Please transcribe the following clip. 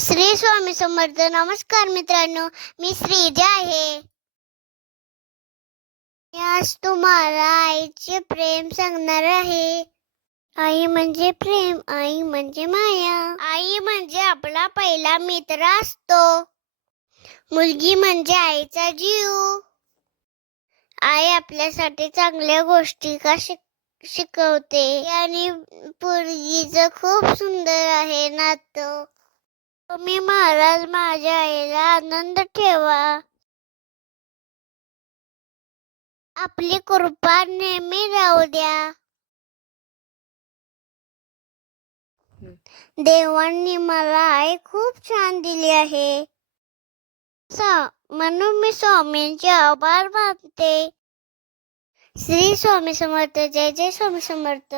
श्री स्वामी समर्थ. नमस्कार मित्रांनो, मी श्रीजा आहे. मी आज तुम्हाला आईचे प्रेम सांगणार आहे. आई म्हणजे प्रेम, आई म्हणजे माया. आई म्हणजे आपला पहिला मित्र असतो. मुलगी म्हणजे आईचा जीव. आई आपल्यासाठी चांगल्या गोष्टी का शिकवते आणि पोरगीचं खूप सुंदर आहे नातं. तुम्ही महाराज माझ्या आईला आनंद ठेवा. आपली कृपा नेहमी राहू द्या. देवांनी मला आई खूप छान दिली आहे. म्हणून मी स्वामींचे आभार मानते. श्री स्वामी समर्थ. जय जय स्वामी समर्थ.